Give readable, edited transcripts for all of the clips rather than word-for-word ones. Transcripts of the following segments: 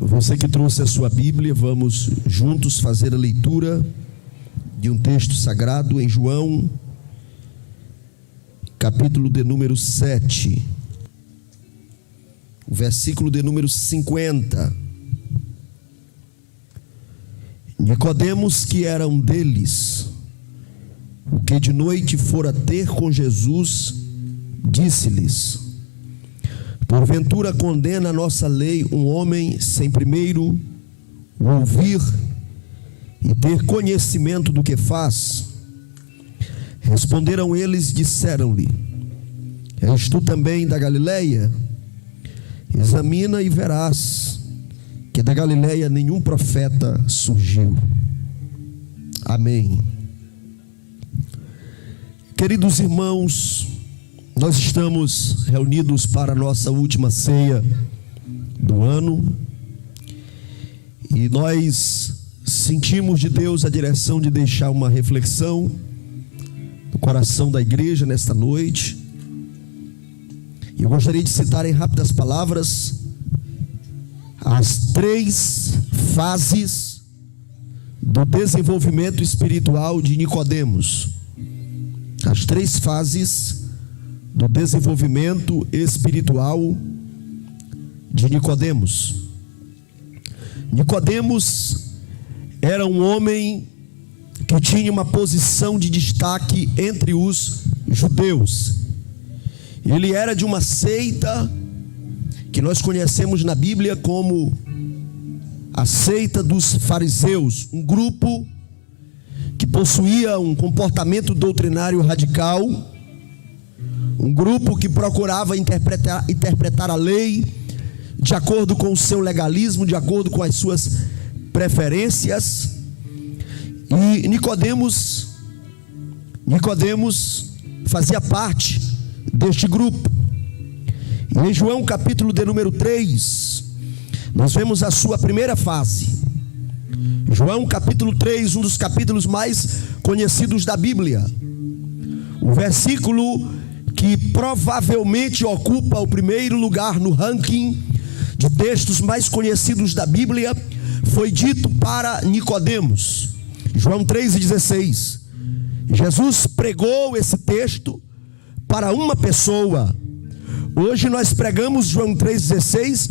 Você que trouxe a sua Bíblia, vamos juntos fazer a leitura de um texto sagrado em João, capítulo de número 7, o versículo de número 50. Nicodemos, que era um deles, o que de noite fora ter com Jesus, disse-lhes: porventura condena a nossa lei um homem sem primeiro o ouvir e ter conhecimento do que faz? Responderam eles, disseram-lhe: és tu também da Galileia? Examina e verás que da Galileia nenhum profeta surgiu. Amém. Queridos irmãos, nós estamos reunidos para a nossa última ceia do ano e nós sentimos de Deus a direção de deixar uma reflexão no coração da igreja nesta noite. E eu gostaria de citar em rápidas palavras as 3 fases do desenvolvimento espiritual de Nicodemos. As 3 fases do desenvolvimento espiritual de Nicodemos. Nicodemos era um homem que tinha uma posição de destaque entre os judeus. Ele era de uma seita que nós conhecemos na Bíblia como a seita dos fariseus, um grupo que possuía um comportamento doutrinário radical, um grupo que procurava interpretar a lei de acordo com o seu legalismo, de acordo com as suas preferências. E Nicodemos fazia parte deste grupo. E em João capítulo de número 3, nós vemos a sua primeira fase. João capítulo 3, um dos capítulos mais conhecidos da Bíblia. O versículo que provavelmente ocupa o primeiro lugar no ranking de textos mais conhecidos da Bíblia, foi dito para Nicodemos. João 3,16. Jesus pregou esse texto para uma pessoa. Hoje nós pregamos João 3,16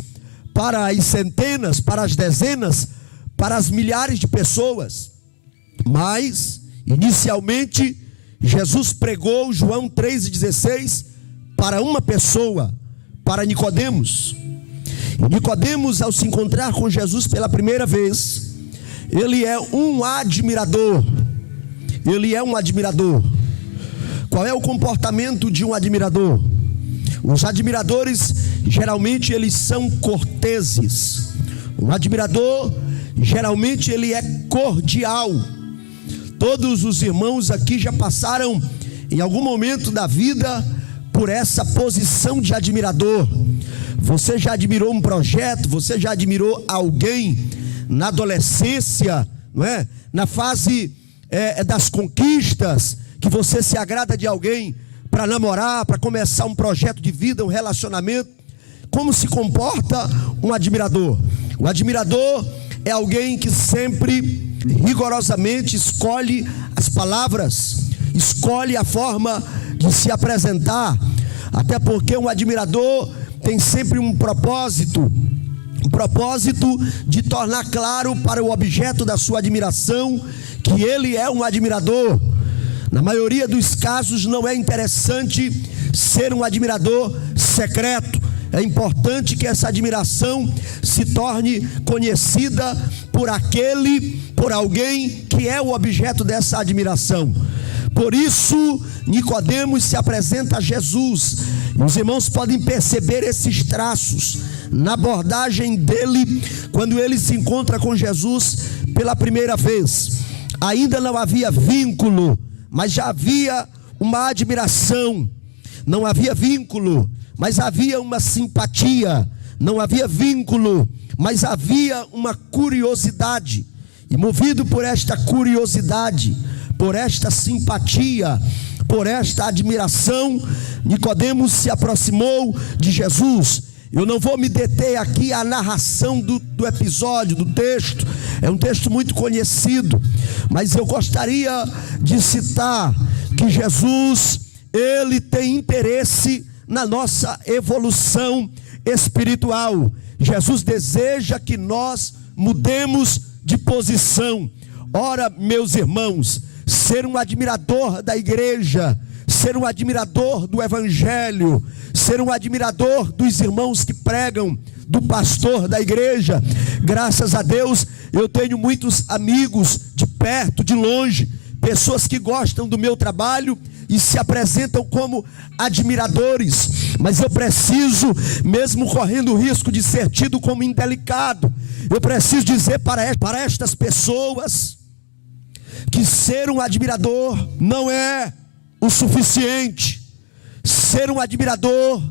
para as centenas, para as dezenas, para as milhares de pessoas. Mas, inicialmente, Jesus pregou João 3,16 para uma pessoa, para Nicodemos. E Nicodemos, ao se encontrar com Jesus pela primeira vez, ele é um admirador. Ele é um admirador. Qual é o comportamento de um admirador? Os admiradores, geralmente, eles são corteses. Um admirador, geralmente, ele é cordial. Todos os irmãos aqui já passaram, em algum momento da vida, por essa posição de admirador. Você já admirou um projeto, você já admirou alguém na adolescência, não é? Na fase das conquistas, que você se agrada de alguém para namorar, para começar um projeto de vida, um relacionamento. Como se comporta um admirador? O admirador é alguém que sempre, rigorosamente, escolhe as palavras, escolhe a forma de se apresentar, até porque um admirador tem sempre um propósito de tornar claro para o objeto da sua admiração que ele é um admirador. Na maioria dos casos não é interessante ser um admirador secreto. É importante que essa admiração se torne conhecida por alguém que é o objeto dessa admiração. Por isso, Nicodemos se apresenta a Jesus. E os irmãos podem perceber esses traços na abordagem dele, quando ele se encontra com Jesus pela primeira vez. Ainda não havia vínculo, mas já havia uma admiração. Não havia vínculo, mas havia uma simpatia. Não havia vínculo, mas havia uma curiosidade. E movido por esta curiosidade, por esta simpatia, por esta admiração, Nicodemos se aproximou de Jesus. Eu não vou me deter aqui à narração do episódio, do texto. É um texto muito conhecido, mas eu gostaria de citar que Jesus, Ele tem interesse na nossa evolução espiritual. Jesus deseja que nós mudemos de posição. Ora, meus irmãos, ser um admirador da igreja, ser um admirador do evangelho, ser um admirador dos irmãos que pregam, do pastor da igreja. Graças a Deus, eu tenho muitos amigos de perto, de longe, pessoas que gostam do meu trabalho e se apresentam como admiradores, mas eu preciso, mesmo correndo o risco de ser tido como indelicado, eu preciso dizer para estas pessoas que ser um admirador não é o suficiente. Ser um admirador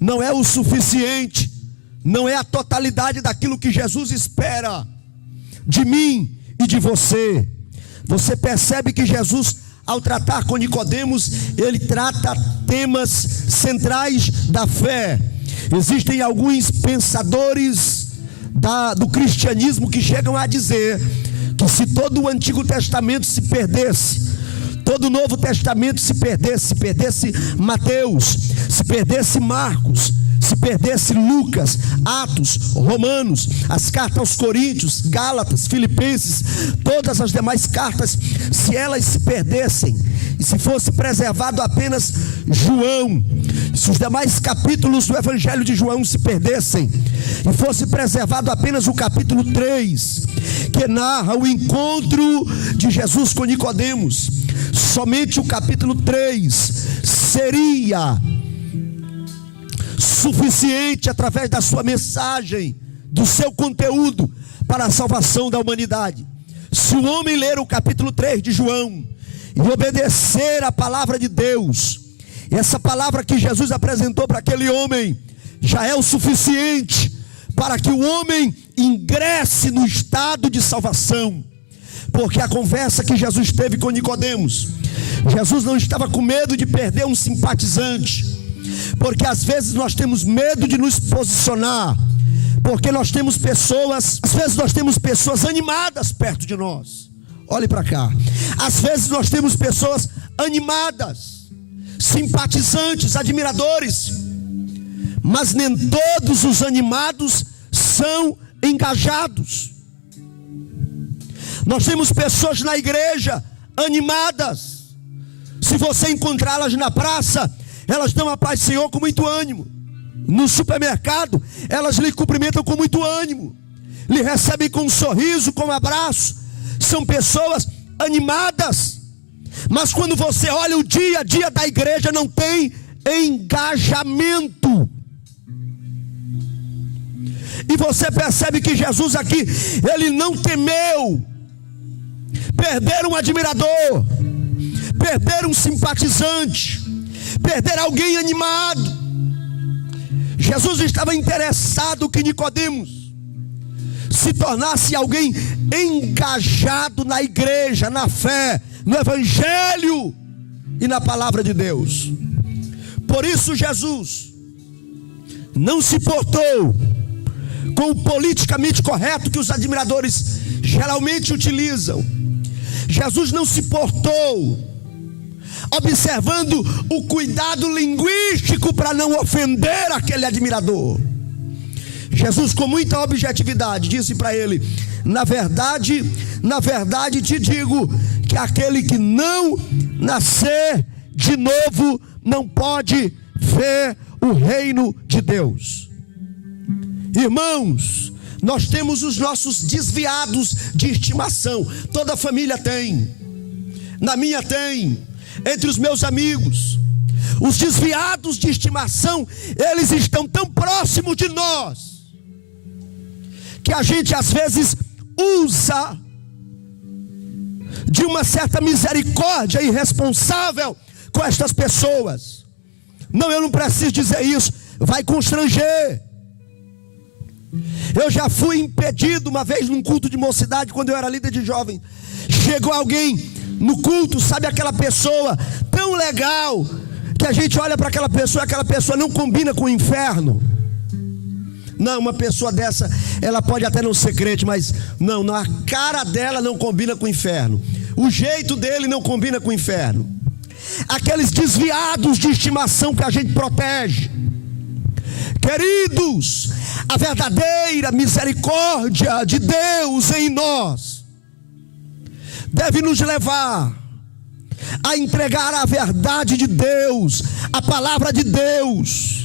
não é o suficiente, não é a totalidade daquilo que Jesus espera de mim e de você. Você percebe que Jesus, ao tratar com Nicodemos, ele trata temas centrais da fé. Existem alguns pensadores do cristianismo que chegam a dizer que se todo o Antigo Testamento se perdesse, todo o Novo Testamento se perdesse Mateus, se perdesse Marcos, se perdesse Lucas, Atos, Romanos, as cartas aos Coríntios, Gálatas, Filipenses, todas as demais cartas, se elas se perdessem, e se fosse preservado apenas João, se os demais capítulos do Evangelho de João se perdessem, e fosse preservado apenas o capítulo 3, que narra o encontro de Jesus com Nicodemos, somente o capítulo 3 seria suficiente, através da sua mensagem, do seu conteúdo, para a salvação da humanidade. Se o homem ler o capítulo 3 de João e obedecer a palavra de Deus, essa palavra que Jesus apresentou para aquele homem já é o suficiente para que o homem ingresse no estado de salvação. Porque a conversa que Jesus teve com Nicodemos, Jesus não estava com medo de perder um simpatizante, porque às vezes nós temos medo de nos posicionar, porque nós temos pessoas, às vezes nós temos pessoas animadas perto de nós. Olhe para cá, às vezes nós temos pessoas animadas, simpatizantes, admiradores, mas nem todos os animados são engajados. Nós temos pessoas na igreja animadas, se você encontrá-las na praça, elas dão a paz do Senhor com muito ânimo. No supermercado, elas lhe cumprimentam com muito ânimo, lhe recebem com um sorriso, com um abraço. São pessoas animadas, mas quando você olha o dia a dia da igreja, não tem engajamento. E você percebe que Jesus aqui, ele não temeu perder um admirador, perder um simpatizante, perder alguém animado. Jesus estava interessado que Nicodemos se tornasse alguém engajado na igreja, na fé, no evangelho e na palavra de Deus. Por isso Jesus não se portou com o politicamente correto que os admiradores geralmente utilizam. Jesus não se portou observando o cuidado linguístico para não ofender aquele admirador. Jesus, com muita objetividade, disse para ele: na verdade te digo que aquele que não nascer de novo não pode ver o reino de Deus. Irmãos, nós temos os nossos desviados de estimação. Toda família tem, na minha tem, entre os meus amigos. Os desviados de estimação, eles estão tão próximos de nós, que a gente às vezes usa de uma certa misericórdia irresponsável com estas pessoas. Não, eu não preciso dizer isso, vai constranger. Eu já fui impedido uma vez num culto de mocidade, quando eu era líder de jovem. Chegou alguém no culto, sabe aquela pessoa tão legal, que a gente olha para aquela pessoa não combina com o inferno. Não, uma pessoa dessa, ela pode até não ser crente, mas não, a cara dela não combina com o inferno. O jeito dele não combina com o inferno. Aqueles desviados de estimação que a gente protege. Queridos, a verdadeira misericórdia de Deus em nós deve nos levar a entregar a verdade de Deus, a palavra de Deus.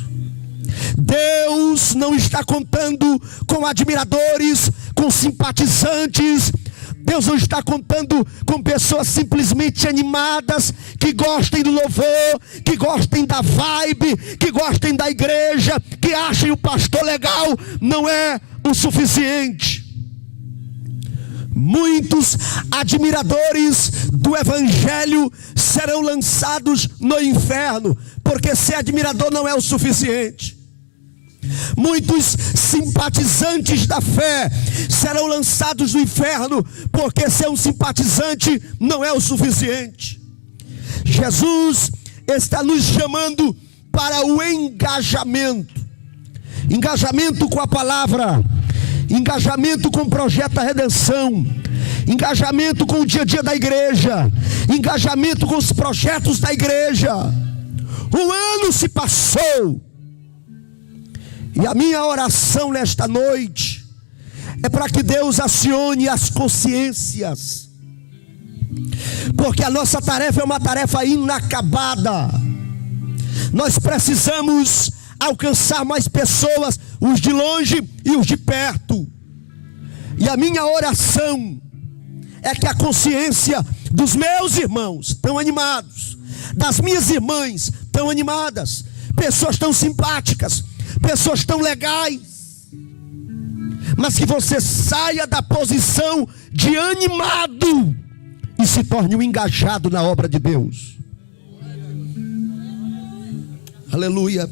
Deus não está contando com admiradores, com simpatizantes. Deus não está contando com pessoas simplesmente animadas, que gostem do louvor, que gostem da vibe, que gostem da igreja, que achem o pastor legal. Não é o suficiente. Muitos admiradores do evangelho serão lançados no inferno, porque ser admirador não é o suficiente. Muitos simpatizantes da fé serão lançados no inferno, porque ser um simpatizante não é o suficiente. Jesus está nos chamando para o engajamento. Engajamento com a palavra, engajamento com o projeto da redenção, engajamento com o dia a dia da igreja, engajamento com os projetos da igreja. Um ano se passou, e a minha oração nesta noite é para que Deus acione as consciências, porque a nossa tarefa é uma tarefa inacabada. Nós precisamos alcançar mais pessoas, os de longe e os de perto. E a minha oração é que a consciência dos meus irmãos tão animados, das minhas irmãs tão animadas, pessoas tão simpáticas, pessoas tão legais, mas que você saia da posição de animado e se torne um engajado na obra de Deus. Aleluia.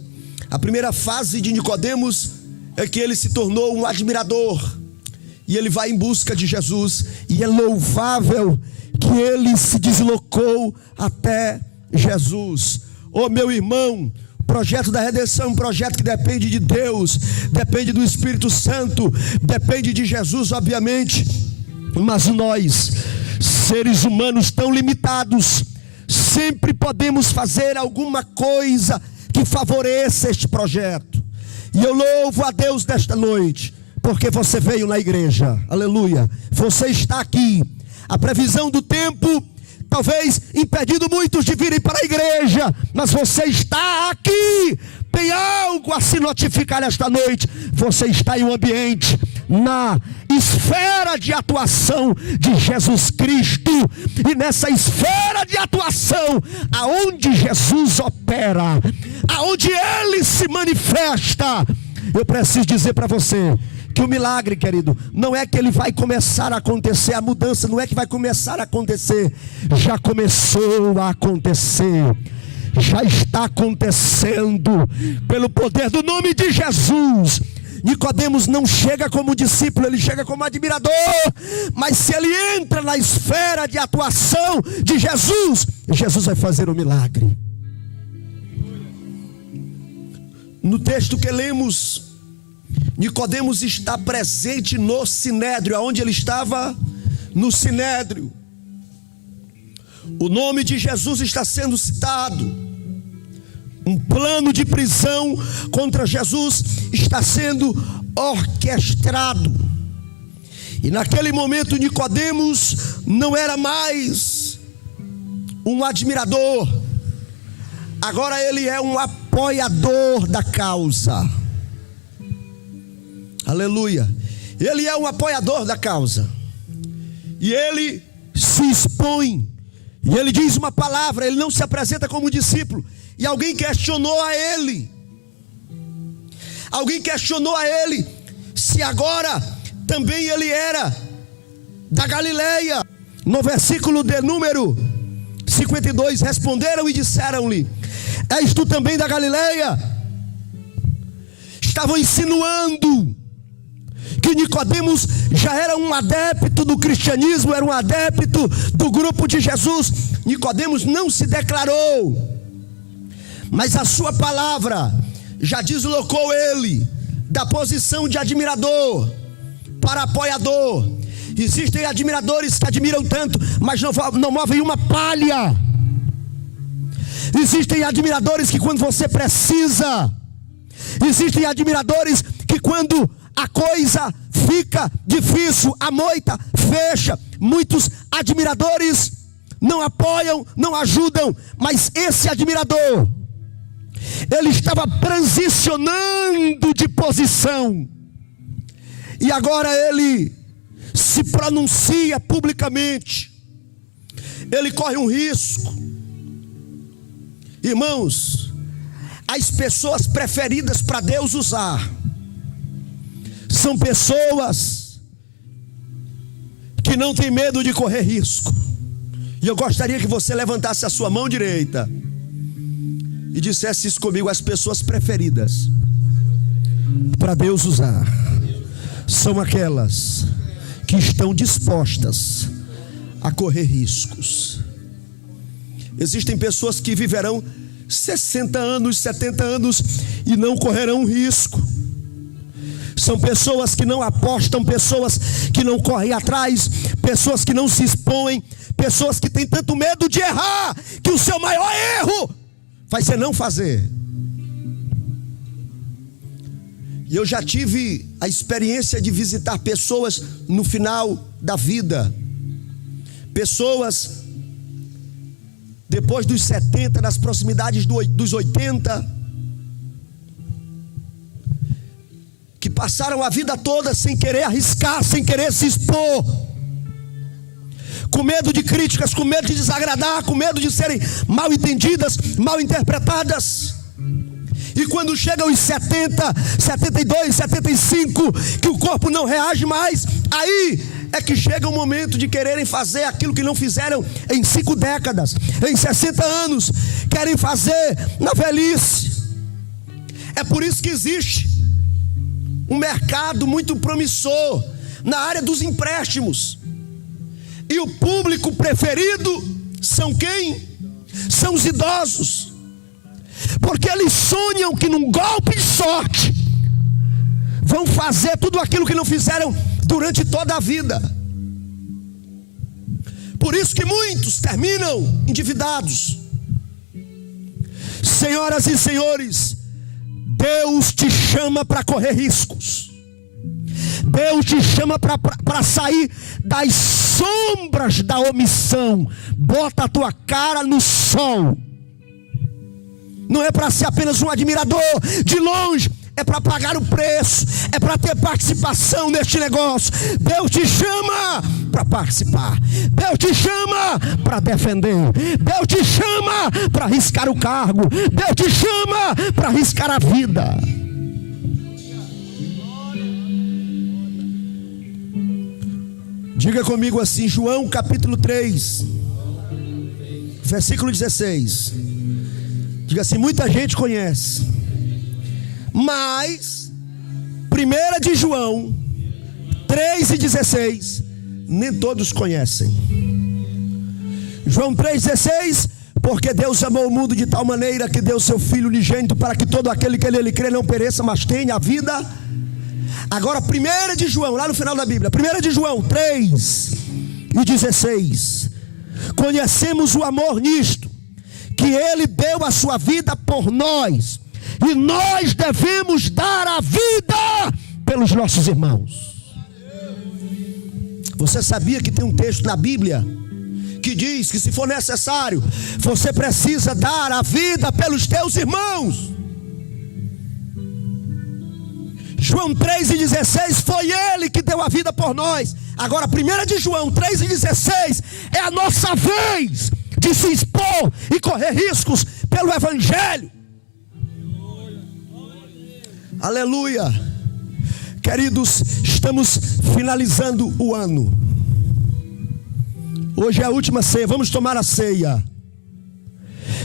A primeira fase de Nicodemos é que ele se tornou um admirador, e ele vai em busca de Jesus, e é louvável que ele se deslocou até Jesus. Oh, meu irmão, o projeto da redenção é um projeto que depende de Deus, depende do Espírito Santo, depende de Jesus, obviamente. Mas nós, seres humanos tão limitados, sempre podemos fazer alguma coisa que favoreça este projeto. E eu louvo a Deus nesta noite, porque você veio na igreja, aleluia. Você está aqui. A previsão do tempo talvez impedindo muitos de virem para a igreja, mas você está aqui. Tem algo a se notificar esta noite. Você está em um ambiente, na esfera de atuação de Jesus Cristo, e nessa esfera de atuação, aonde Jesus opera, aonde Ele se manifesta, eu preciso dizer para você que o milagre, querido, não é que ele vai começar a acontecer, a mudança não é que vai começar a acontecer, já começou a acontecer, já está acontecendo, pelo poder do nome de Jesus. Nicodemos não chega como discípulo, ele chega como admirador, mas se ele entra na esfera de atuação de Jesus, Jesus vai fazer o milagre. No texto que lemos, Nicodemos está presente no Sinédrio. Aonde ele estava? No Sinédrio. O nome de Jesus está sendo citado. Um plano de prisão contra Jesus está sendo orquestrado. E naquele momento Nicodemos não era mais um admirador. Agora ele é um apoiador da causa. Aleluia. Ele é um apoiador da causa. E ele se expõe. E ele diz uma palavra. Ele não se apresenta como discípulo. E alguém questionou a ele. Alguém questionou a ele se agora também ele era da Galileia. No versículo de número 52, responderam e disseram-lhe: és tu também da Galileia? Estavam insinuando que Nicodemos já era um adepto do cristianismo, era um adepto do grupo de Jesus. Nicodemos não se declarou, mas a sua palavra já deslocou ele da posição de admirador para apoiador. Existem admiradores que admiram tanto, mas não movem uma palha. Existem admiradores que quando você precisa, existem admiradores que quando a coisa fica difícil, a moita fecha. Muitos admiradores não apoiam, não ajudam, mas esse admirador, ele estava transicionando de posição, e agora ele se pronuncia publicamente. Ele corre um risco. Irmãos, as pessoas preferidas para Deus usar são pessoas que não têm medo de correr risco. E eu gostaria que você levantasse a sua mão direita e dissesse isso comigo: as pessoas preferidas para Deus usar são aquelas que estão dispostas a correr riscos. Existem pessoas que viverão 60 anos, 70 anos e não correrão risco. São pessoas que não apostam, pessoas que não correm atrás, pessoas que não se expõem, pessoas que têm tanto medo de errar, que o seu maior erro vai ser não fazer. E eu já tive a experiência de visitar pessoas no final da vida. Pessoas depois dos 70, nas proximidades dos 80, que passaram a vida toda sem querer arriscar, sem querer se expor, com medo de críticas, com medo de desagradar, com medo de serem mal entendidas, mal interpretadas. E quando chegam os 70, 72, 75, que o corpo não reage mais, aí é que chega o momento de quererem fazer aquilo que não fizeram em 5 décadas, em 60 anos, querem fazer na velhice. É por isso que existe um mercado muito promissor na área dos empréstimos. E o público preferido são quem? São os idosos. Porque eles sonham que num golpe de sorte vão fazer tudo aquilo que não fizeram durante toda a vida. Por isso que muitos terminam endividados. Senhoras e senhores, Deus te chama para correr riscos. Deus te chama para sair das sombras da omissão. Bota a tua cara no sol. Não é para ser apenas um admirador de longe, é para pagar o preço, é para ter participação neste negócio. Deus te chama para participar, Deus te chama para defender, Deus te chama para arriscar o cargo, Deus te chama para arriscar a vida. Diga comigo assim, João capítulo 3, versículo 16. Diga assim, muita gente conhece, mas 1 de João 3,16 nem todos conhecem. João 3,16, porque Deus amou o mundo de tal maneira que deu seu Filho unigênito para que todo aquele que nele crê não pereça, mas tenha a vida. Agora 1 de João, lá no final da Bíblia, 1 de João 3,16, conhecemos o amor nisto, que Ele deu a sua vida por nós, e nós devemos dar a vida pelos nossos irmãos. Você sabia que tem um texto na Bíblia que diz que se for necessário, você precisa dar a vida pelos teus irmãos? João 3,16, foi Ele que deu a vida por nós. Agora 1 de João 3,16 é a nossa vez de se expor e correr riscos pelo Evangelho. Aleluia. Queridos, estamos finalizando o ano. Hoje é a última ceia, vamos tomar a ceia.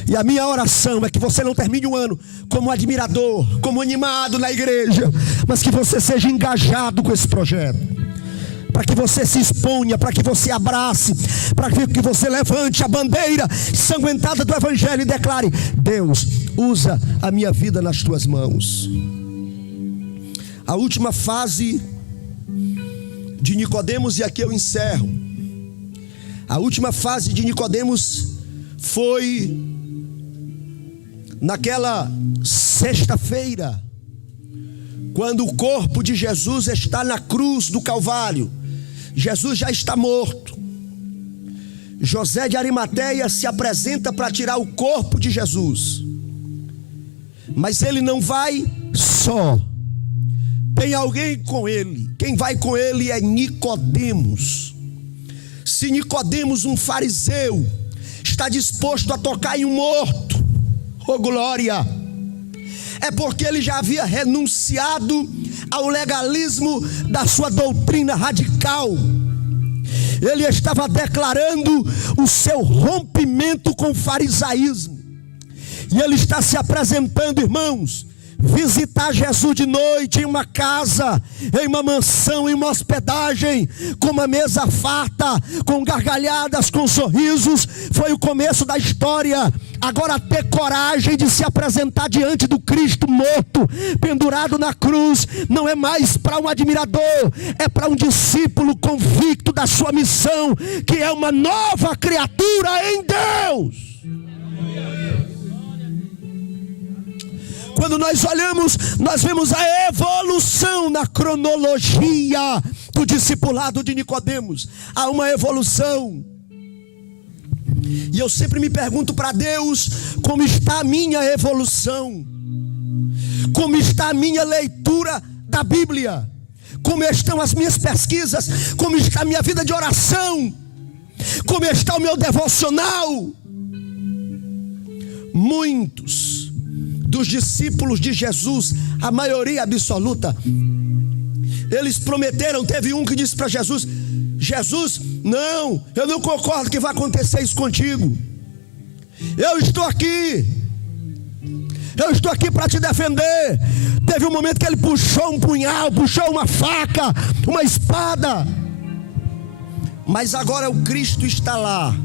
E a minha oração é que você não termine o ano como admirador, como animado na igreja, mas que você seja engajado com esse projeto. Para que você se exponha, para que você abrace, para que você levante a bandeira ensanguentada do Evangelho e declare: Deus, usa a minha vida nas tuas mãos. A última fase de Nicodemos, e aqui eu encerro. A última fase de Nicodemos foi naquela sexta-feira, quando o corpo de Jesus está na cruz do Calvário. Jesus já está morto. José de Arimateia se apresenta para tirar o corpo de Jesus, mas ele não vai só, tem alguém com ele. Quem vai com ele é Nicodemos. Se Nicodemos, um fariseu, está disposto a tocar em um morto, oh glória, é porque ele já havia renunciado ao legalismo da sua doutrina radical. Ele estava declarando o seu rompimento com o farisaísmo. E ele está se apresentando, irmãos, visitar Jesus de noite em uma casa, em uma mansão, em uma hospedagem, com uma mesa farta, com gargalhadas, com sorrisos, foi o começo da história. Agora ter coragem de se apresentar diante do Cristo morto, pendurado na cruz, não é mais para um admirador, é para um discípulo convicto da sua missão, que é uma nova criatura em Deus. Quando nós olhamos, nós vemos a evolução na cronologia do discipulado de Nicodemos. Há uma evolução. E eu sempre me pergunto para Deus, como está a minha evolução? Como está a minha leitura da Bíblia? Como estão as minhas pesquisas? Como está a minha vida de oração? Como está o meu devocional? Muitos dos discípulos de Jesus, a maioria absoluta, eles prometeram. Teve um que disse para Jesus: Jesus, não, eu não concordo que vai acontecer isso contigo. Eu estou aqui para te defender. Teve um momento que ele puxou um punhal, puxou uma faca, uma espada. Mas agora o Cristo está lá.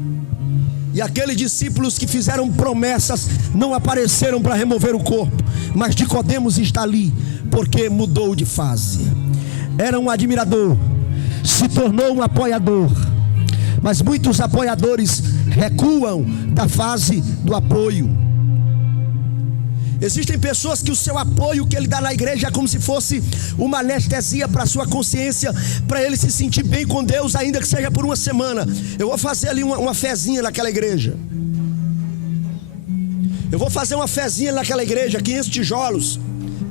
E aqueles discípulos que fizeram promessas não apareceram para remover o corpo. Mas Nicodemos está ali, porque mudou de fase. Era um admirador, se tornou um apoiador. Mas muitos apoiadores recuam da fase do apoio. Existem pessoas que o seu apoio que ele dá na igreja é como se fosse uma anestesia para a sua consciência, para ele se sentir bem com Deus, ainda que seja por uma semana. Eu vou fazer ali uma fezinha naquela igreja. Eu vou fazer uma fezinha naquela igreja, 500 tijolos,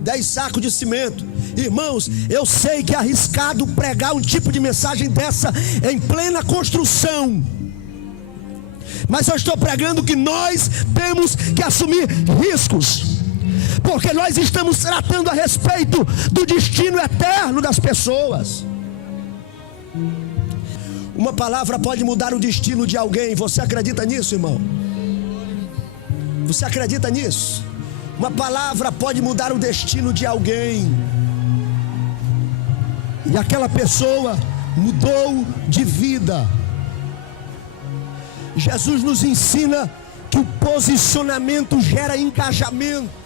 10 sacos de cimento. Irmãos, eu sei que é arriscado pregar um tipo de mensagem dessa em plena construção, mas eu estou pregando que nós temos que assumir riscos, porque nós estamos tratando a respeito do destino eterno das pessoas. Uma palavra pode mudar o destino de alguém. Você acredita nisso, irmão? Você acredita nisso? Uma palavra pode mudar o destino de alguém. E aquela pessoa mudou de vida. Jesus nos ensina que o posicionamento gera engajamento.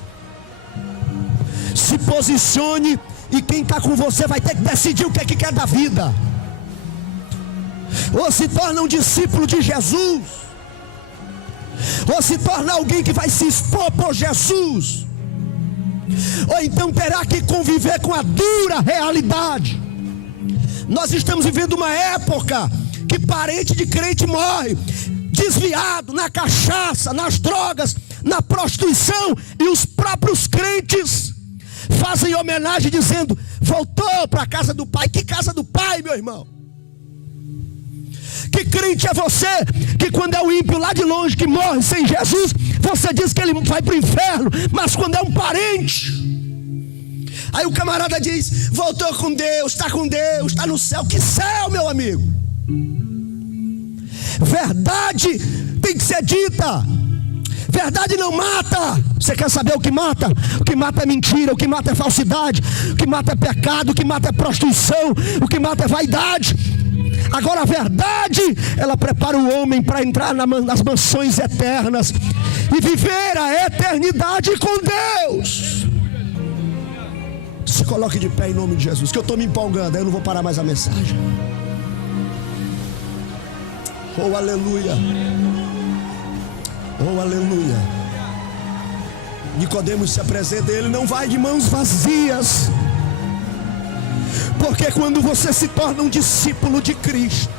Se posicione, e quem está com você vai ter que decidir o que é que quer da vida. Ou se torna um discípulo de Jesus, ou se torna alguém que vai se expor por Jesus, ou então terá que conviver com a dura realidade. Nós estamos vivendo uma época que parente de crente morre desviado na cachaça, nas drogas, na prostituição, e os próprios crentes fazem homenagem dizendo: voltou para a casa do pai. Que casa do pai, meu irmão? Que crente é você que quando é o ímpio lá de longe que morre sem Jesus, você diz que ele vai para o inferno, mas quando é um parente, aí o camarada diz: voltou com Deus, está no céu. Que céu, meu amigo? Verdade tem que ser dita. Verdade não mata. Você quer saber o que mata? O que mata é mentira, o que mata é falsidade, o que mata é pecado, o que mata é prostituição, o que mata é vaidade. Agora a verdade, ela prepara o homem para entrar nas mansões eternas e viver a eternidade com Deus. coloque de pé em nome de Jesus, que eu estou me empolgando, aí eu não vou parar mais a mensagem. Oh, aleluia. Oh, aleluia. Nicodemos se apresenta, ele não vai de mãos vazias. Porque quando você se torna um discípulo de Cristo,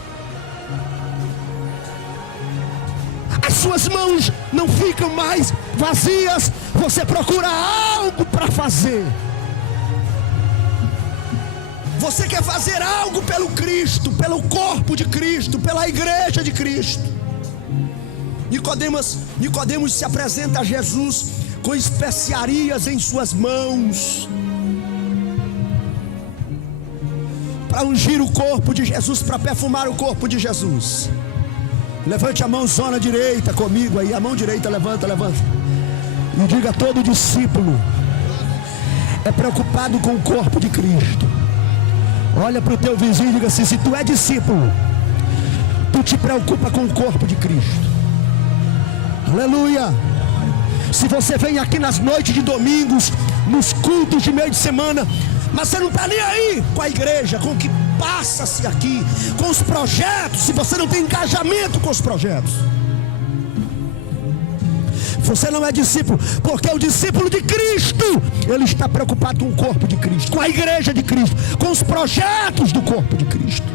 as suas mãos não ficam mais vazias. Você procura algo para fazer. Você quer fazer algo pelo Cristo, pelo corpo de Cristo, pela igreja de Cristo. Nicodemos se apresenta a Jesus com especiarias em suas mãos, para ungir o corpo de Jesus, para perfumar o corpo de Jesus. Levante a mão zona direita comigo aí, a mão direita, levanta. E diga: todo discípulo é preocupado com o corpo de Cristo. Olha para o teu vizinho e diga assim: se tu é discípulo, tu te preocupa com o corpo de Cristo. Aleluia. Se você vem aqui nas noites de domingos, nos cultos de meio de semana, mas você não está nem aí com a igreja, com o que passa-se aqui, com os projetos, se você não tem engajamento com os projetos, você não é discípulo. Porque o discípulo de Cristo, ele está preocupado com o corpo de Cristo, com a igreja de Cristo, com os projetos do corpo de Cristo.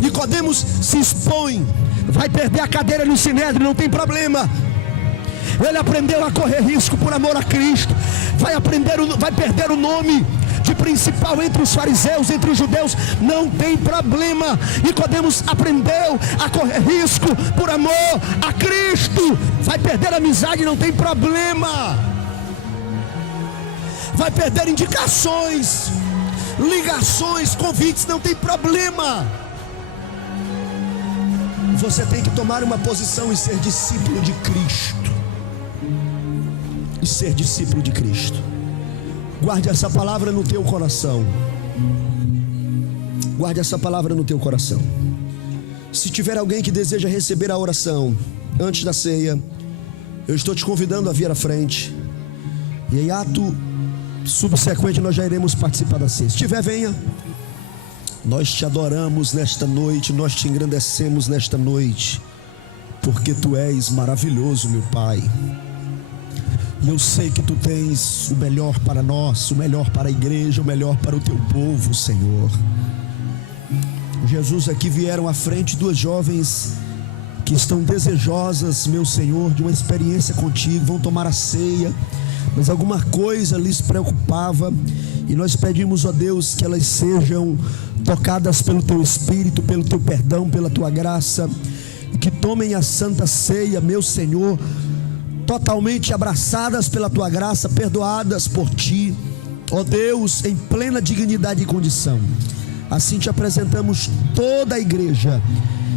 Nicodemos se expõe, vai perder a cadeira no Sinédrio, não tem problema. Ele aprendeu a correr risco por amor a Cristo. Vai perder o nome de principal entre os fariseus, entre os judeus, não tem problema. Nicodemos aprendeu a correr risco por amor a Cristo. Vai perder a amizade, não tem problema. Vai perder indicações, ligações, convites, não tem problema. Você tem que tomar uma posição e ser discípulo de Cristo. E ser discípulo de Cristo. Guarde essa palavra no teu coração. Guarde essa palavra no teu coração. Se tiver alguém que deseja receber a oração antes da ceia, eu estou te convidando a vir à frente. E em ato subsequente nós já iremos participar da ceia. Se tiver, venha. Nós te adoramos nesta noite, nós te engrandecemos nesta noite, porque tu és maravilhoso, meu Pai. E eu sei que tu tens o melhor para nós, o melhor para a igreja, o melhor para o teu povo, Senhor. Jesus, aqui vieram à frente duas jovens que estão desejosas, meu Senhor, de uma experiência contigo, vão tomar a ceia, mas alguma coisa lhes preocupava, e nós pedimos, ó Deus, que elas sejam tocadas pelo teu Espírito, pelo teu perdão, pela tua graça, e que tomem a santa ceia, meu Senhor, totalmente abraçadas pela tua graça, perdoadas por ti, ó Deus, em plena dignidade e condição. Assim te apresentamos toda a igreja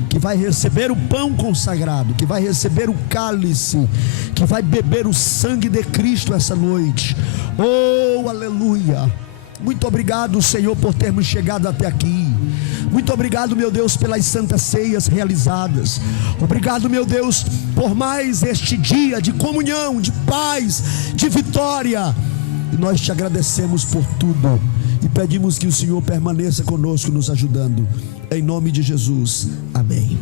que vai receber o pão consagrado, que vai receber o cálice, que vai beber o sangue de Cristo essa noite. Oh, aleluia! Muito obrigado, Senhor, por termos chegado até aqui. Muito obrigado, meu Deus, pelas santas ceias realizadas. Obrigado, meu Deus, por mais este dia de comunhão, de paz, de vitória. E nós te agradecemos por tudo e pedimos que o Senhor permaneça conosco, nos ajudando. Em nome de Jesus, amém.